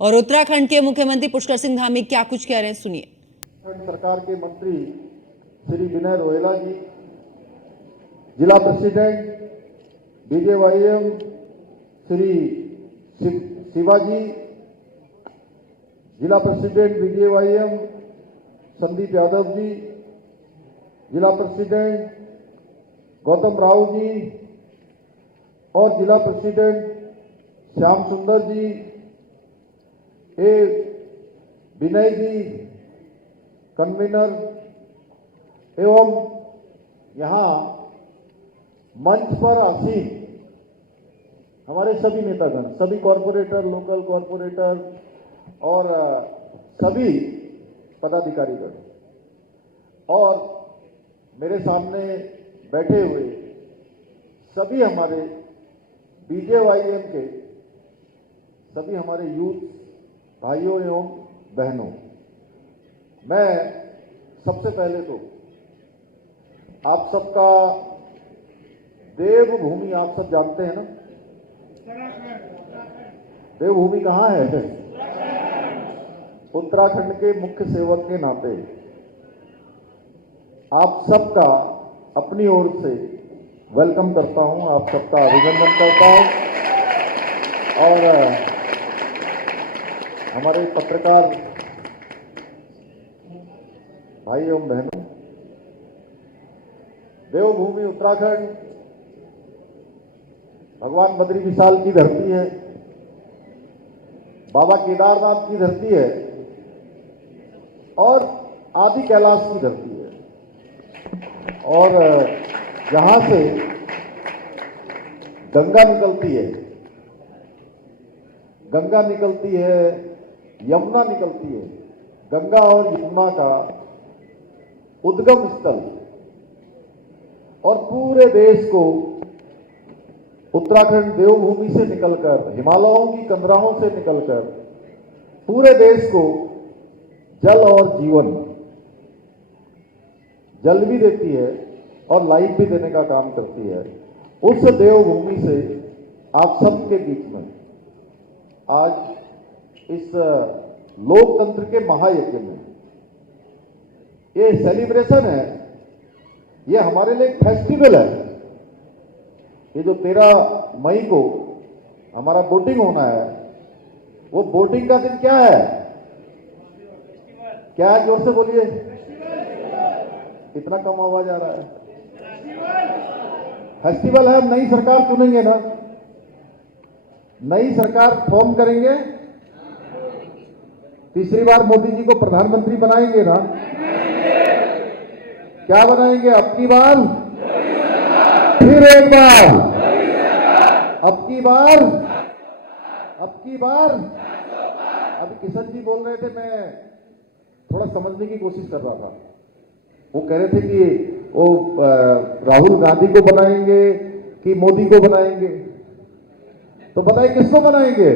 और उत्तराखंड के मुख्यमंत्री पुष्कर सिंह धामी क्या कुछ कह रहे हैं, सुनिए। सरकार के मंत्री श्री विनय रोहेला जी, जिला प्रेसिडेंट बीजेवाईएम श्री शिवाजी, जिला प्रेसिडेंट बीजेवाईएम संदीप यादव जी, जिला प्रेसिडेंट गौतम राव जी और जिला प्रेसिडेंट श्याम सुंदर जी, ए विनय जी कन्वीनर एवं यहाँ मंच पर आसीन हमारे सभी नेतागण, सभी कॉरपोरेटर, लोकल कॉरपोरेटर और सभी पदाधिकारीगण और मेरे सामने बैठे हुए सभी हमारे बीजेवाईएम के सभी हमारे यूथ भाइयों एवं बहनों, मैं सबसे पहले तो आप सबका देवभूमि, आप सब जानते हैं ना देवभूमि कहाँ है? उत्तराखंड के मुख्य सेवक के नाते आप सबका अपनी ओर से वेलकम करता हूं, आप सबका अभिनंदन करता हूं और हमारे पत्रकार भाई एवं बहनों, देवभूमि उत्तराखंड भगवान बद्री विशाल की धरती है, बाबा केदारनाथ की धरती है और आदि कैलाश की धरती है और जहां से गंगा निकलती है, गंगा निकलती है, यमुना निकलती है, गंगा और यमुना का उद्गम स्थल और पूरे देश को उत्तराखंड देवभूमि से निकलकर, हिमालयों की कंदराहों से निकलकर पूरे देश को जल और जीवन, जल भी देती है और लाइफ भी देने का काम करती है। उस देवभूमि से आप सबके बीच में आज इस लोकतंत्र के महायज्ञ में ये सेलिब्रेशन है, ये हमारे लिए एक फेस्टिवल है। ये जो 13 मई को हमारा वोटिंग होना है, वो वोटिंग का दिन क्या है? क्या है? जोर से बोलिए, इतना कम आवाज आ रहा है। फेस्टिवल है। हम नई सरकार चुनेंगे ना, नई सरकार फॉर्म करेंगे, तीसरी बार मोदी जी को प्रधानमंत्री बनाएंगे ना? क्या बनाएंगे? अब की बार फिर एक बार, अब की बार, अब की बार। अभी किशन जी बोल रहे थे, मैं थोड़ा समझने की कोशिश कर रहा था। वो कह रहे थे कि वो राहुल गांधी को बनाएंगे कि मोदी को बनाएंगे, तो बताइए किसको बनाएंगे?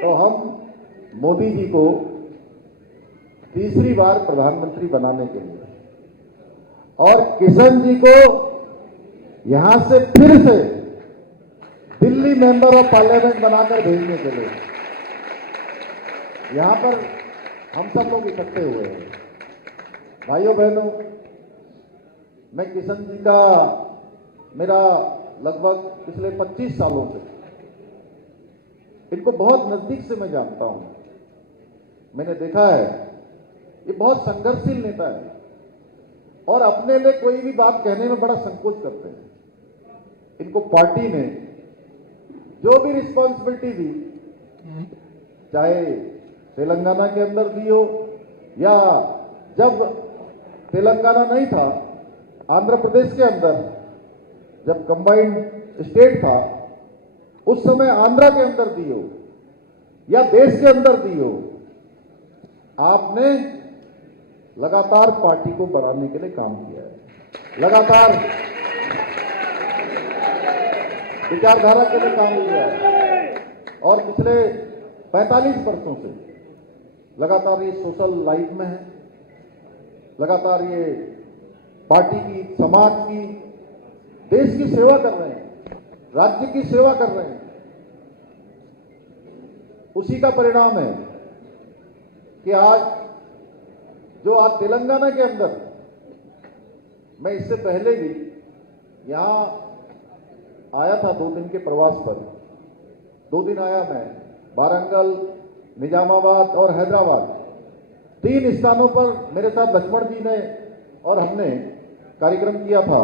तो हम मोदी जी को तीसरी बार प्रधानमंत्री बनाने के लिए और किशन जी को यहां से फिर से दिल्ली मेंबर ऑफ पार्लियामेंट बनाकर भेजने के लिए यहां पर हम सब लोग इकट्ठे हुए हैं। भाइयों बहनों, मैं किशन जी का मेरा लगभग पिछले 25 सालों से इनको बहुत नजदीक से मैं जानता हूं। मैंने देखा है ये बहुत संघर्षशील नेता है और अपने लिए कोई भी बात कहने में बड़ा संकोच करते हैं। इनको पार्टी ने जो भी रिस्पॉन्सिबिलिटी दी, चाहे तेलंगाना के अंदर दी हो या जब तेलंगाना नहीं था, आंध्र प्रदेश के अंदर जब कंबाइंड स्टेट था, उस समय आंध्रा के अंदर दी हो या देश के अंदर दी हो, आपने लगातार पार्टी को बढ़ाने के लिए काम किया है, लगातार विचारधारा के लिए काम किया है और पिछले 45 वर्षों से लगातार ये सोशल लाइफ में है, लगातार ये पार्टी की, समाज की, देश की सेवा कर रहे हैं, राज्य की सेवा कर रहे हैं। उसी का परिणाम है कि आज तेलंगाना के अंदर, मैं इससे पहले भी यहां आया था 2 दिन के प्रवास पर। 2 दिन आया मैं, वारंगल, निजामाबाद और हैदराबाद, 3 स्थानों पर मेरे साथ लक्ष्मण जी ने और हमने कार्यक्रम किया था।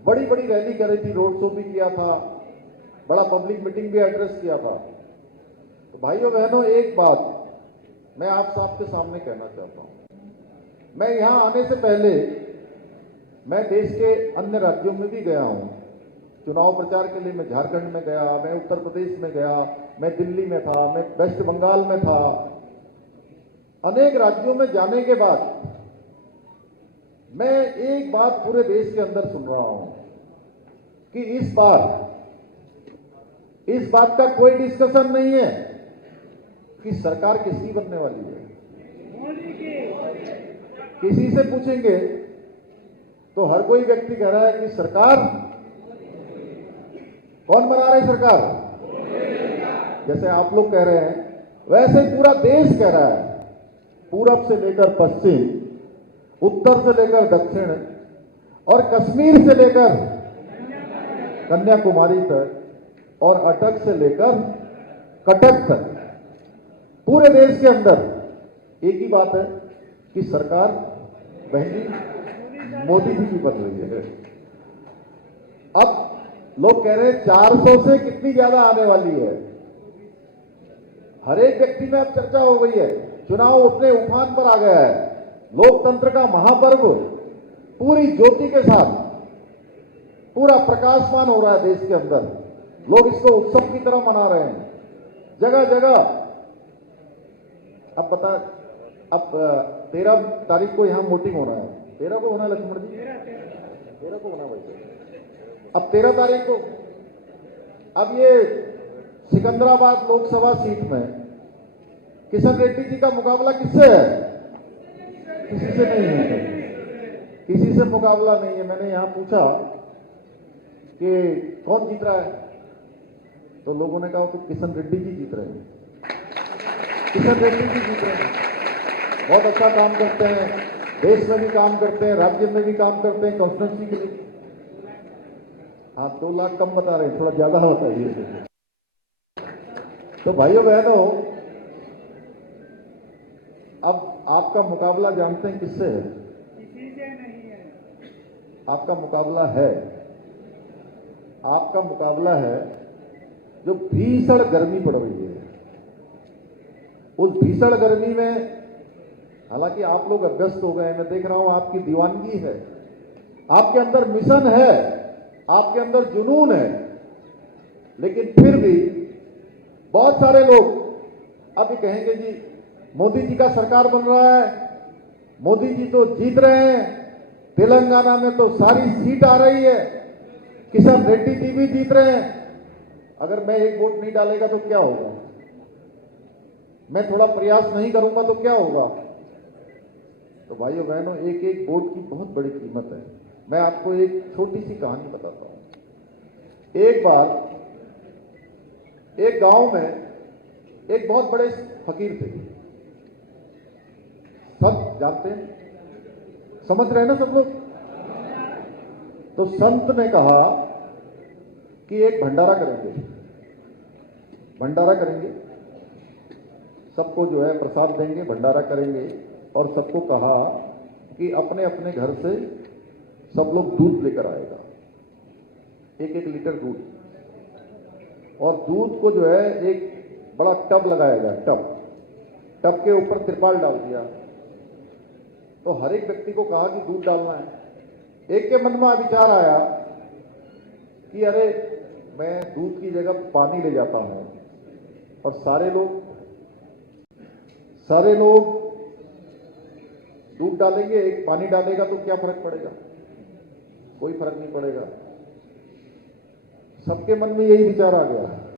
बड़ी बड़ी रैली करी थी, रोड शो भी किया था, बड़ा पब्लिक मीटिंग भी एड्रेस किया था। तो भाइयों बहनों, एक बात मैं आप सबके सामने कहना चाहता हूं। मैं यहां आने से पहले मैं देश के अन्य राज्यों में भी गया हूं। चुनाव प्रचार के लिए मैं झारखंड में गया, मैं उत्तर प्रदेश में गया, मैं दिल्ली में था, मैं वेस्ट बंगाल में था। अनेक राज्यों में जाने के बाद मैं एक बात पूरे देश के अंदर सुन रहा हूं कि इस बात का कोई डिस्कशन नहीं है कि सरकार किसकी बनने वाली है। किसी से पूछेंगे तो हर कोई व्यक्ति कह रहा है कि सरकार कौन बना रहे, सरकार जैसे आप लोग कह रहे हैं, वैसे पूरा देश कह रहा है। पूरब से लेकर पश्चिम, उत्तर से लेकर दक्षिण और कश्मीर से लेकर कन्याकुमारी तक और अटक से लेकर कटक तक, पूरे देश के अंदर एक ही बात है कि सरकार बहनी मोदी जी की बन रही है। अब लोग कह रहे हैं 400 से कितनी ज्यादा आने वाली है। हर एक व्यक्ति में अब चर्चा हो गई है, चुनाव अपने उफान पर आ गया है। लोकतंत्र का महापर्व पूरी ज्योति के साथ पूरा प्रकाशमान हो रहा है देश के अंदर। लोग इसको उत्सव की तरह मना रहे हैं जगह जगह। अब 13 तारीख को यहां वोटिंग होना है। 13 को होना है लक्ष्मण जी, 13 को होना भाई। अब 13 तारीख को, अब ये सिकंदराबाद लोकसभा सीट में किशन रेड्डी जी का मुकाबला किससे है? किसी से नहीं है, किसी से मुकाबला नहीं है। मैंने यहां पूछा कि कौन जीत रहा है, तो लोगों ने कहा तो किशन रेड्डी जी जीत रहे हैं, किशन रेड्डी जी जीत रहे हैं। बहुत अच्छा काम करते हैं, देश में भी काम करते हैं, राज्य में भी काम करते हैं, कॉन्स्टिट्यूंसी के लिए। हाँ, 2 लाख कम बता रहे हैं, थोड़ा ज्यादा बताइए। तो भाइयों बहनों, अब आपका मुकाबला जानते हैं किससे है? किसी से नहीं है। आपका मुकाबला है, आपका मुकाबला है जो भीषण गर्मी पड़ रही है। उस भीषण गर्मी में, हालांकि आप लोग अभ्यस्त हो गए, मैं देख रहा हूं आपकी दीवानगी है, आपके अंदर मिशन है, आपके अंदर जुनून है, लेकिन फिर भी बहुत सारे लोग अब ये कहेंगे जी मोदी जी का सरकार बन रहा है, मोदी जी तो जीत रहे हैं, तेलंगाना में तो सारी सीट आ रही है, किशन रेड्डी जी भी जीत रहे हैं। अगर मैं एक वोट नहीं डालेगा तो क्या होगा? मैं थोड़ा प्रयास नहीं करूंगा तो क्या होगा? तो भाइयों बहनों, एक एक वोट की बहुत बड़ी कीमत है। मैं आपको एक छोटी सी कहानी बताता हूं। एक बार एक गांव में एक बहुत बड़े फकीर थे। सब जानते हैं, समझ रहे हैं ना सब लोग? तो संत ने कहा कि एक भंडारा करेंगे, भंडारा करेंगे, सबको जो है प्रसाद देंगे, भंडारा करेंगे। और सबको कहा कि अपने अपने घर से सब लोग दूध लेकर आएगा, 1-1 लीटर दूध। और दूध को जो है एक बड़ा टब लगाएगा, टब के ऊपर तिरपाल डाल दिया। तो हर एक व्यक्ति को कहा कि दूध डालना है। एक के मन में विचार आया कि अरे मैं दूध की जगह पानी ले जाता हूं, और सारे लोग दूध डालेंगे, एक पानी डालेगा तो क्या फर्क पड़ेगा? कोई फर्क नहीं पड़ेगा। सबके मन में यही विचार आ गया।